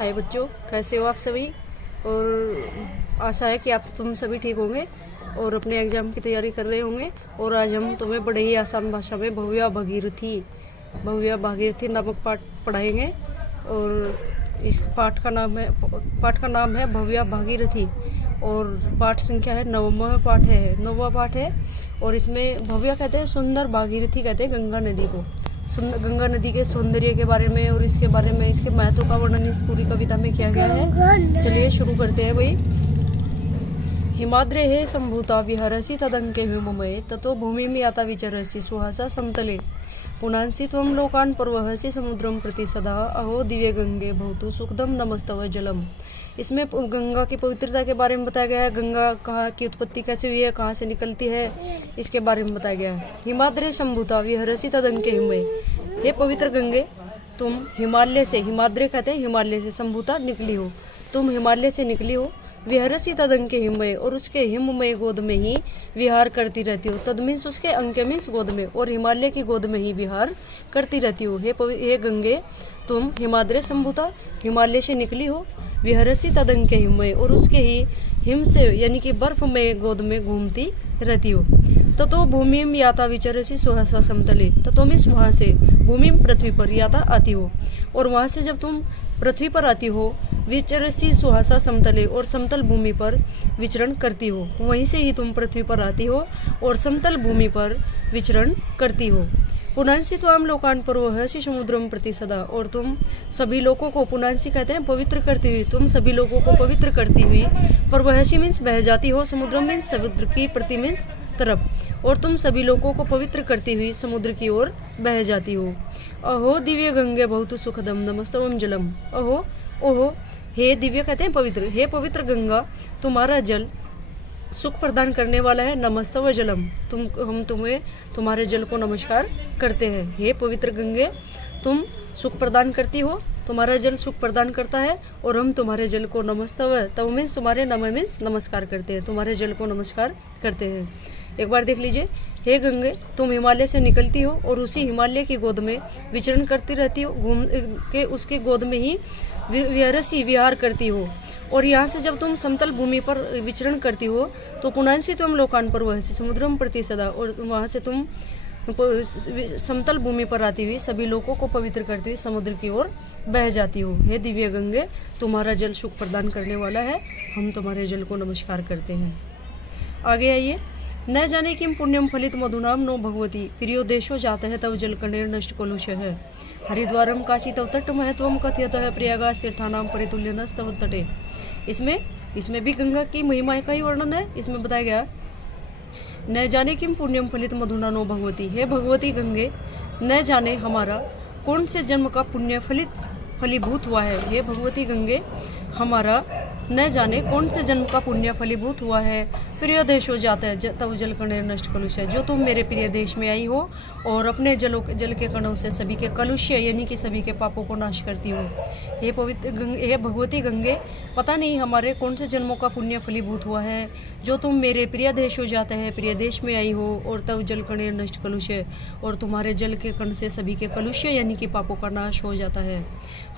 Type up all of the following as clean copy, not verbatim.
हाय बच्चों, कैसे हो आप सभी। और आशा है कि तुम सभी ठीक होंगे और अपने एग्ज़ाम की तैयारी कर रहे होंगे। और आज हम तुम्हें बड़े ही आसान भाषा में भव्या भागीरथी नामक पाठ पढ़ाएंगे। और इस पाठ का नाम है भव्या भागीरथी। और पाठ संख्या है नौवां पाठ है। और इसमें भव्या कहते हैं सुंदर, भागीरथी कहते हैं गंगा नदी को। गंगा नदी के सौंदर्य के बारे में और इसके बारे में, इसके महत्व का वर्णन इस पूरी कविता में किया गया है। चलिए शुरू करते हैं भाई। हिमाद्रे हे संभूता विहरसि तदंके व्योममये ततो भूमिं याता विचरसि सुहासा समतले पुनांसि त्वं लोकान् प्रवहसि समुद्रं प्रति सदा अहो दिव्य गंगे भवतु सुखदं नमस्तव जलम। इसमें गंगा की पवित्रता के बारे में बताया गया है। गंगा कहाँ की उत्पत्ति कैसे हुई है, कहाँ से निकलती है, इसके बारे में बताया गया है। हिमाद्रे संभूता विहरसि तदंके व्योममये, हे पवित्र गंगे तुम हिमालय से, हिमाद्रे कहते हैं हिमालय से, संभूता निकली हो, तुम हिमालय से निकली हो। विहरसि तदंके हिममय, और उसके हिममय गोद में ही विहार करती रहती हो। तद मीन्स उसके अंके मीन्स गोद में, और हिमालय की गोद में ही विहार करती रहती हो। हे गंगे तुम हिमाद्रे संभूता, हिमालय से निकली हो। विहरसि तदंके हिममय, और उसके ही हिम से यानी कि बर्फ में गोद में घूमती रहती हो। ततो भूमिम याता विचरसि सुहासा समतले, ततो मीन्स वहाँ से, भूमिम पृथ्वी पर, याता आती हो, और वहाँ से जब तुम पृथ्वी पर आती हो, विचरसि सुहासा समतले, और समतल भूमि पर विचरण करती हो। वहीं से ही तुम पृथ्वी पर आती हो और समतल भूमि पर विचरण करती हो। पुनांसि त्वां लोकान् प्रवहसि समुद्रं प्रति सदा, और तुम सभी लोगों को, पुनांसि कहते हैं पवित्र करती हुई, तुम सभी लोगों को पवित्र करती हुई, प्रवहसि मीन्स बह जाती हो, समुद्रम मीन्स समुद्र की, प्रति मीन्स तरफ, और तुम सभी लोगों को पवित्र करती हुई समुद्र की ओर बह जाती हो। अहो दिव्य गंगे बहुत सुखदम नमस्तवम जलम। अहो ओहो, हे दिव्य कहते हैं पवित्र, हे पवित्र गंगा तुम्हारा जल सुख प्रदान करने वाला है। नमस्तव जलम, हम तुम्हें, तुम्हारे जल को नमस्कार करते हैं। हे पवित्र गंगे तुम सुख प्रदान करती हो, तुम्हारा जल सुख प्रदान करता है, और हम तुम्हारे जल को नमस्तव, तव मीन्स तुम्हारे, नम मीन्स नमस्कार करते हैं, तुम्हारे जल को नमस्कार करते हैं। एक बार देख लीजिए। हे गंगे तुम हिमालय से निकलती हो और उसी हिमालय की गोद में विचरण करती रहती हो, घूम के उसके गोद में ही विहरसि विहार करती हो। और यहाँ से जब तुम समतल भूमि पर विचरण करती हो तो पुनांसि तुम लोकान् प्रवहसि समुद्रम प्रति सदा, और वहाँ से तुम समतल भूमि पर आती हुई सभी लोगों को पवित्र करती हुई समुद्र की ओर बह जाती हो। हे दिव्य गंगे तुम्हारा जल सुख प्रदान करने वाला है, हम तुम्हारे जल को नमस्कार करते हैं। आगे आइए। न जाने किम पुण्यम फलित मधुनाम नो भगवती प्रियो देशो जाता है तव जल कणेर नष्ट कलुष है हरिद्वारम काशी तव तट महत्वम कथयतः प्रयागास तीर्थानाम परितुल्य नस्तव तटे। इसमें भी गंगा की महिमा का ही वर्णन है। इसमें बताया गया, न जाने किम पुण्यम फलित मधुना नो भगवती, हे भगवती गंगे न जाने हमारा कौन से जन्म का पुण्य फलीभूत हुआ है। हे भगवती गंगे हमारा न जाने कौन से जन्म का पुण्य फलीभूत हुआ है। प्रिय देश हो जाता है तव जल कणेर नष्ट कलुष है, जो तुम मेरे प्रिय देश में आई हो और अपने जल के कणों से सभी के कलुष्य यानी कि सभी के पापों को नाश करती हो। हे हे भगवती गंगे पता नहीं हमारे कौन से जन्मों का पुण्य फलीभूत हुआ है, जो तुम मेरे प्रिय देश हो जाता है, प्रिय देश में आई हो, और तव जल कणेर नष्ट कलुष है, और तुम्हारे जल के कण से सभी के कलुष्य यानी कि पापों का नाश हो जाता है।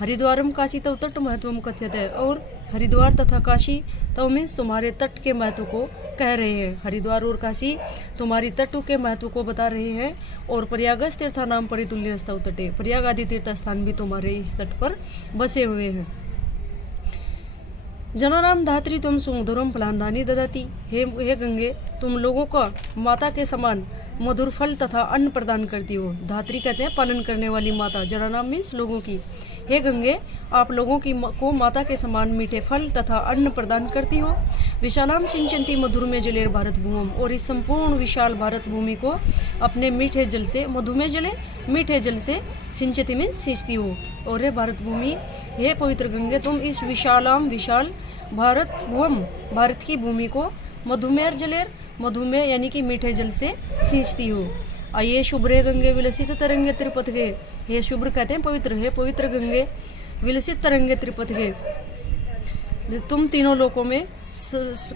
हरिद्वारम काशी तव तट महत्वम कथ्यते है, और हरिद्वार तथा काशी तव मीन्स तुम्हारे तट के महत्व को कह रहे हैं। हरिद्वार और काशी तुम्हारी तटों के महत्व को बता रहे हैं। और प्रयागस तीर्था नाम परितुल्य स्तव तटे, प्रयाग आदि तीर्थ स्थान भी तुम्हारे इस तट पर बसे हुए हैं। जनानाम धात्री तुम सुमधुरम फलान्धानी ददाती, हे गंगे तुम लोगों का माता के समान मधुर फल तथा अन्न प्रदान करती हो। धात्री कहते हैं पालन करने वाली माता, जनानाम मीन्स लोगों की। हे गंगे आप लोगों को माता के समान मीठे फल तथा अन्न प्रदान करती हो। विशालाम सिंचंती मधुरमय जलेर भारत भूमम, और इस संपूर्ण विशाल भारत भूमि को अपने मीठे जल से, मधुमय जले मीठे जल से सिंचती में सींचती हो। और हे भारत भूमि, हे पवित्र गंगे तुम इस विशाल भारत भूम, भारत की भूमि को मधुमय जलेर, मधुमय यानी कि मीठे जल से सींचती हो। आइए शुभ्रे गंगे विलसित तरंगे त्रिपथ गे, हे शुभ्र कहते हैं पवित्र, हे पवित्र गंगे विलसित तरंगे त्रिपथ गे तुम तीनों लोकों में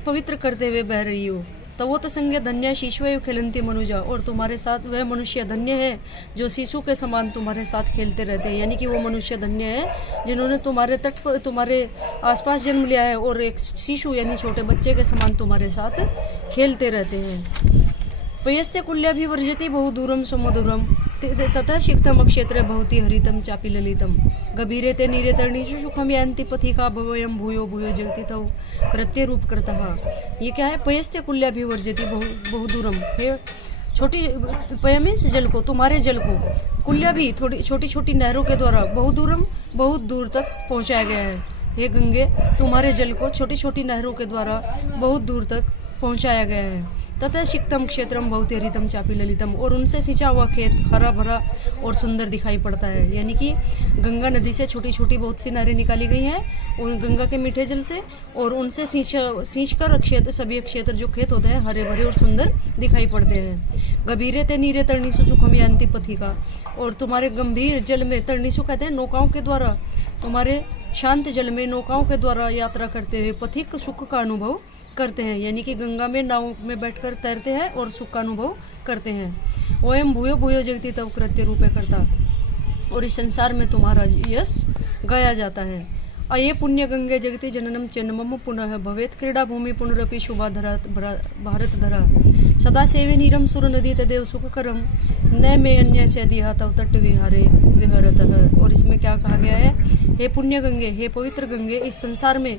पवित्र करते हुए बह रही हो। तवोत संज्ञ धन्य शिशु खेलंती मनुजा, और तुम्हारे साथ वह मनुष्य धन्य है जो शिशु के समान तुम्हारे साथ खेलते रहते हैं। यानी कि वो मनुष्य धन्य है जिन्होंने तुम्हारे तट पर तुम्हारे आसपास जन्म लिया है और एक शिशु यानी छोटे बच्चे के समान तुम्हारे साथ खेलते रहते हैं। पयस्ते कुल्याभिवर्जति बहुदूरम समुदूरम तथा शिक्तम क्षेत्र भवति हरितम चापि ललितम गभीरे ते नीरे तरणीषु सुखम यान्ति पथिका भवयम भूयो भूयो जगति तौ कृत्य रूप कृतः। ये क्या है? पयस्ते कुल्याभिवर्जति बहुदूरम, हे छोटी पय मीन्स जल को, तुम्हारे जल को, कुल्या भी थोड़ी छोटी छोटी नहरों के द्वारा, बहुदूरम बहुत दूर तक पहुंचाया गया है। हे गंगे, तुम्हारे जल को छोटी छोटी नहरों के द्वारा बहुत दूर तक पहुंचाया गया है। तथा शिक्तम क्षेत्रम भवति हरितम चापि ललितम, और उनसे सिंचा हुआ खेत हरा भरा और सुंदर दिखाई पड़ता है। यानी कि गंगा नदी से छोटी छोटी बहुत सी नहरें निकाली गई हैं उन गंगा के मीठे जल से, और उनसे सींच कर क्षेत्र, सभी क्षेत्र जो खेत होते हैं हरे भरे और सुंदर दिखाई पड़ते हैं। गंभीरे ते नीरे तरणीसु सुखम यान्ति पथिका, और तुम्हारे गंभीर जल में, तरणीसु कहते हैं नौकाओं के द्वारा, तुम्हारे शांत जल में नौकाओं के द्वारा यात्रा करते हुए पथिक सुख का अनुभव करते हैं। यानी कि गंगा में नाव में बैठकर तैरते हैं और सुख का अनुभव करते हैं। वयम भूयो भूयो जगति तव कृत्य रूपे करता, और इस संसार में तुम्हारा यश गाया जाता है। अये पुण्य गंगे जगति जननम चन्मम पुनः भवेत क्रीडा भूमि पुनरपि शुभा भारत धरा सदा सेवे नीरम सुर नदी तदेव सुखकरम न मे अन्य से दिहा तव तट विहारे विहरतः। और इसमें क्या कहा गया है? हे पुण्य गंगे, हे पवित्र गंगे, इस संसार में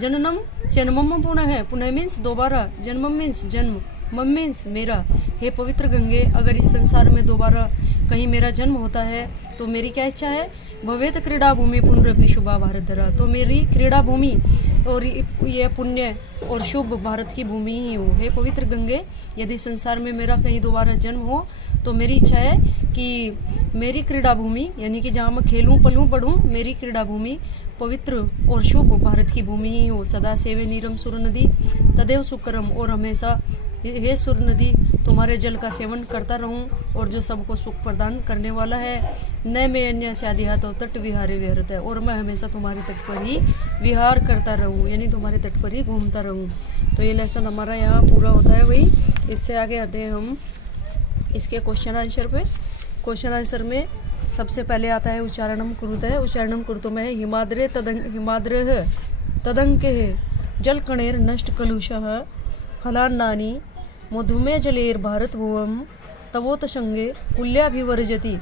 जननम जन्मम पुनः, पुनः मीन्स दोबारा, जन्मम मीन्स जन्म, मम मीन्स मेरा। हे पवित्र गंगे, अगर इस संसार में दोबारा कहीं मेरा जन्म होता है तो मेरी क्या इच्छा है? भवेत क्रीडा भूमि पुनरपि शुभा भारत धरा, तो मेरी क्रीडा भूमि और ये पुण्य और शुभ भारत की भूमि ही हो। हे पवित्र गंगे, यदि संसार में मेरा कहीं दोबारा जन्म हो तो मेरी इच्छा है कि मेरी क्रीडा भूमि, यानी कि जहाँ मैं खेलूँ पलूँ पढ़ूँ, मेरी क्रीडा भूमि पवित्र और शुभ भारत की भूमि ही हो। सदा सेवे नीरम सुर नदी तदेव सुकरम, और हमेशा हे सुर नदी तुम्हारे जल का सेवन करता रहूं और जो सबको सुख प्रदान करने वाला है। न मैं अन्य स्यादिहा तो तट विहारे विहरत है, और मैं हमेशा तुम्हारे तट पर ही विहार करता रहूं, यानी तुम्हारे तट पर ही घूमता रहूं। तो ये लेसन हमारा यहाँ पूरा होता है। वही इससे आगे आते हैं हम इसके क्वेश्चन आंसर पे। क्वेश्चन आंसर में सबसे पहले आता है उच्चारणम कुरुतः। उच्चारणम कुरुतो में हिमाद्रे हिमाद्रेह तदंके जल कणेर नष्ट कलुषः फलान्नानि मधुमेह जलेर भारत भुवम तवोत संगे कुल्याभिवर्जति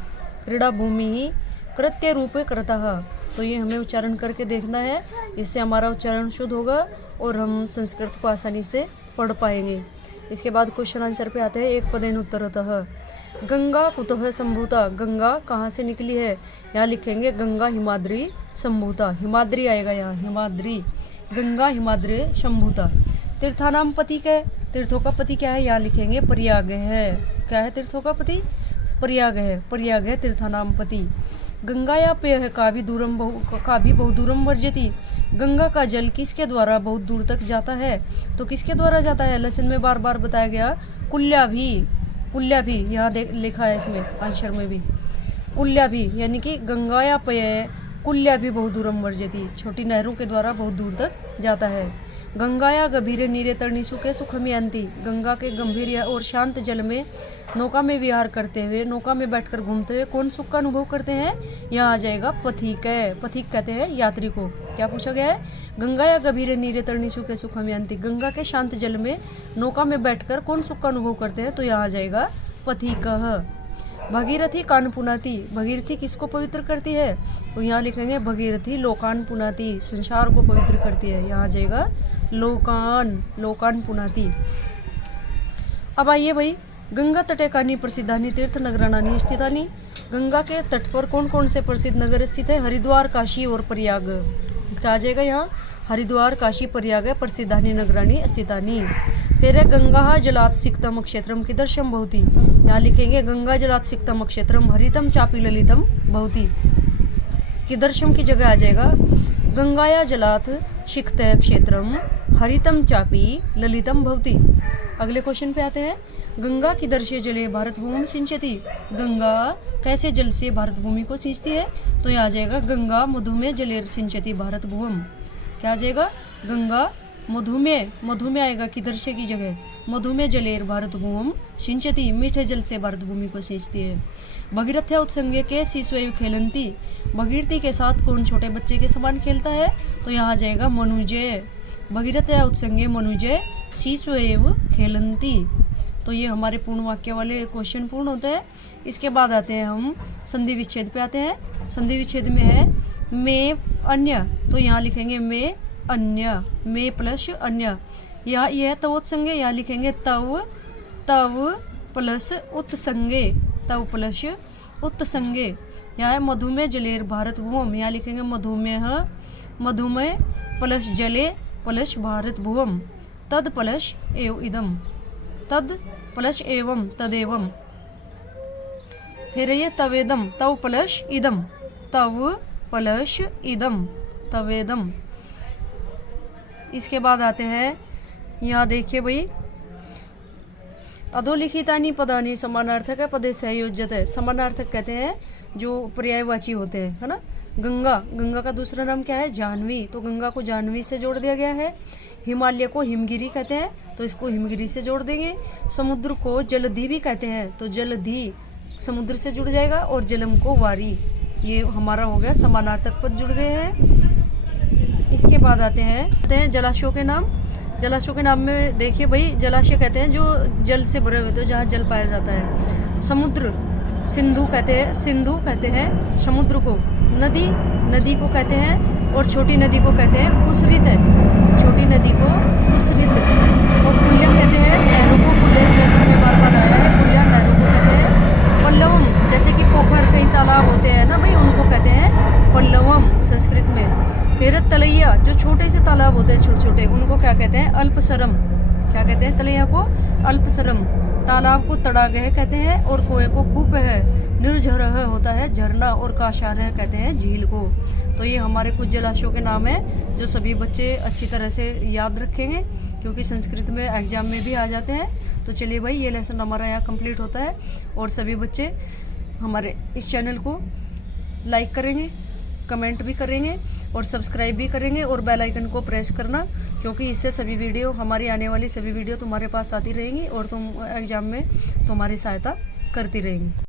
क्रीडा भूमि कृत्य रूपे करतः। तो ये हमें उच्चारण करके देखना है, इससे हमारा उच्चारण शुद्ध होगा और हम संस्कृत को आसानी से पढ़ पाएंगे। इसके बाद क्वेश्चन आंसर पे आते हैं एक पदेन उत्तरतः। गंगा कुतः संभूता, गंगा कहाँ से निकली है? यहाँ लिखेंगे गंगा हिमाद्री संभूता, हिमाद्री आएगा यहाँ, हिमाद्री, गंगा हिमाद्री संभूता। तीर्थानाम पति है, तीर्थों का पति क्या है? यहाँ लिखेंगे प्रयाग है। क्या है तीर्थों का पति? प्रयाग है, प्रयाग है तीर्थानाम पति। गंगा या पेय का भी बहुदूरम वर्जति, गंगा का जल किसके द्वारा बहुत दूर तक जाता है? तो किसके द्वारा जाता है? लेसन में बार बार बताया गया कुल्या भी यहाँ लिखा है इसमें आंसर में भी कुल्या भी, यानी कि गंगा या पेय कुल्या भी बहुदूरम वर्जति, छोटी नहरों के द्वारा बहुत दूर तक जाता है। गंगा या गंभीरे नीरे तरणीसु के सुखमियांति, गंगा के गंभीर और शांत जल में नौका में विहार करते हुए, नौका में बैठकर घूमते हुए कौन सुख का अनुभव करते हैं? यहाँ आ जाएगा पथिक है। पथिक कहते हैं यात्री को। क्या पूछा गया है? गंगा या गंभीरे नीरे तरणीसु के सुखमियांति, गंगा के शांत जल में नौका में बैठकर कौन सुख का अनुभव करते हैं? तो यहाँ आ जाएगा पथिक। भगीरथी कान पुनाती, भगीरथी किसको पवित्र करती है? तो यहाँ लिखेंगे भगीरथी लोकान पुनाती, संसार को पवित्र करती है। यहाँ आ जाएगा लोकान पुनाती। अब आइए भाई, गंगा तटे कानी प्रसिद्धानी तीर्थ नगरानी स्थितानी, गंगा के तट पर कौन कौन से प्रसिद्ध नगर स्थित है? हरिद्वार, काशी और प्रयाग। क्या आ जाएगा यहाँ? हरिद्वार, काशी, प्रयाग है प्रसिद्धानी नगरानी स्थितानी। फिर है गंगा जलात् सिक्तम क्षेत्रम किदर्शम भवति, यहाँ लिखेंगे गंगा जलात् सिक्तम क्षेत्रम हरितम चापी ललितम भवति, किदर्शम की जगह आ जाएगा गंगाया जलात् सिक्त क्षेत्रम हरितम चापी ललितम भवति। अगले क्वेश्चन पे आते हैं। गंगा किदर्शे जले भारत भूमि सिंचती, गंगा कैसे जल से भारत भूमि को सिंचती है? तो यहाँ आ जाएगा गंगा मधुमेह जलेर सिंचती भारत भूमि। क्या आ जाएगा? गंगा मधुमेह, मधुमेह आएगा किधर से की जगह, मधुमेह जलेर भारत भूम सिंचती, मीठे जल से भारत भूमि को सिंचती है। भगीरथ्या उत्संगे के शिशुएव खेलंती, भगीरथी के साथ कौन छोटे बच्चे के समान खेलता है, तो यहाँ आ जाएगा मनुजय। भगीरथ्या उत्संगे मनुजय शिशुएव खेलंती। तो ये हमारे पूर्ण वाक्य वाले क्वेश्चन पूर्ण होते हैं। इसके बाद आते हैं हम संधि विच्छेद पे आते हैं। संधि विच्छेद में है में अन्य, तो यहाँ लिखेंगे में अन्य, में प्लस अन्य। यहाँ यह तवोत्संगे, यहाँ लिखेंगे तव, तव प्लस उत्संगे, तव प्लस उत्संगे। यहाँ है मधुमेह जलेर भारत भुवम, यहाँ लिखेंगे मधुमेह, मधुमेह प्लस जले प्लस भारत भुवम। तद प्लस एव इदम, तद प्लस एवं तदेवम। फिर ये तवेदम, तव प्लस इदम, तव प्लस इदम तवेदम। इसके बाद आते हैं, यहाँ देखिए भाई, अधोलिखितानि पदानि समानार्थक है, पदे सहयोज्यत है। समानार्थक कहते हैं जो पर्यायवाची होते हैं, है ना। गंगा, गंगा का दूसरा नाम क्या है, जाह्नवी, तो गंगा को जाह्नवी से जोड़ दिया गया है। हिमालय को हिमगिरी कहते हैं, तो इसको हिमगिरी से जोड़ देंगे। समुद्र को जलधि भी कहते हैं, तो जलधि समुद्र से जुड़ जाएगा। और जलम को वारी, ये हमारा हो गया समानार्थक पद जुड़ गए हैं। इसके बाद आते हैं जलाशयों के नाम। जलाशयों के नाम में देखिए भाई, जलाशय कहते हैं जो जल से भरे हुए, तो जहाँ जल पाया जाता है। समुद्र, सिंधु कहते हैं समुद्र को। नदी, नदी को कहते हैं, और छोटी नदी को कहते हैं कुसरित, छोटी नदी को कुसरित। और कुल्या कहते हैं नहरों को, कुल्ले इस लेसन में बार बार आया है, कुल्या नहरों को कहते हैं। पल्लवम, जैसे कि पोखर कई तालाब होते हैं ना भाई, उनको कहते हैं पल्लवम संस्कृत में। फिर तलैया, जो छोटे से तालाब होते हैं छोटे छोटे, उनको क्या कहते हैं, अल्पसरम। क्या कहते हैं तलैया को, अल्पसरम। तालाब को तड़ागह कहते हैं, और कुएं को कूप है। निर्झरह होता है झरना, और काशारह कहते हैं झील को। तो ये हमारे कुछ जलाशयों के नाम है जो सभी बच्चे अच्छी तरह से याद रखेंगे, क्योंकि संस्कृत में एग्जाम में भी आ जाते हैं। तो चलिए भाई, ये लेसन हमारा यहाँ कंप्लीट होता है, और सभी बच्चे हमारे इस चैनल को लाइक करेंगे, कमेंट भी करेंगे, और सब्सक्राइब भी करेंगे, और बेल आइकन को प्रेस करना, क्योंकि इससे सभी वीडियो, हमारी आने वाली सभी वीडियो तुम्हारे पास आती रहेंगी, और तुम एग्जाम में तुम्हारी सहायता करती रहेंगी।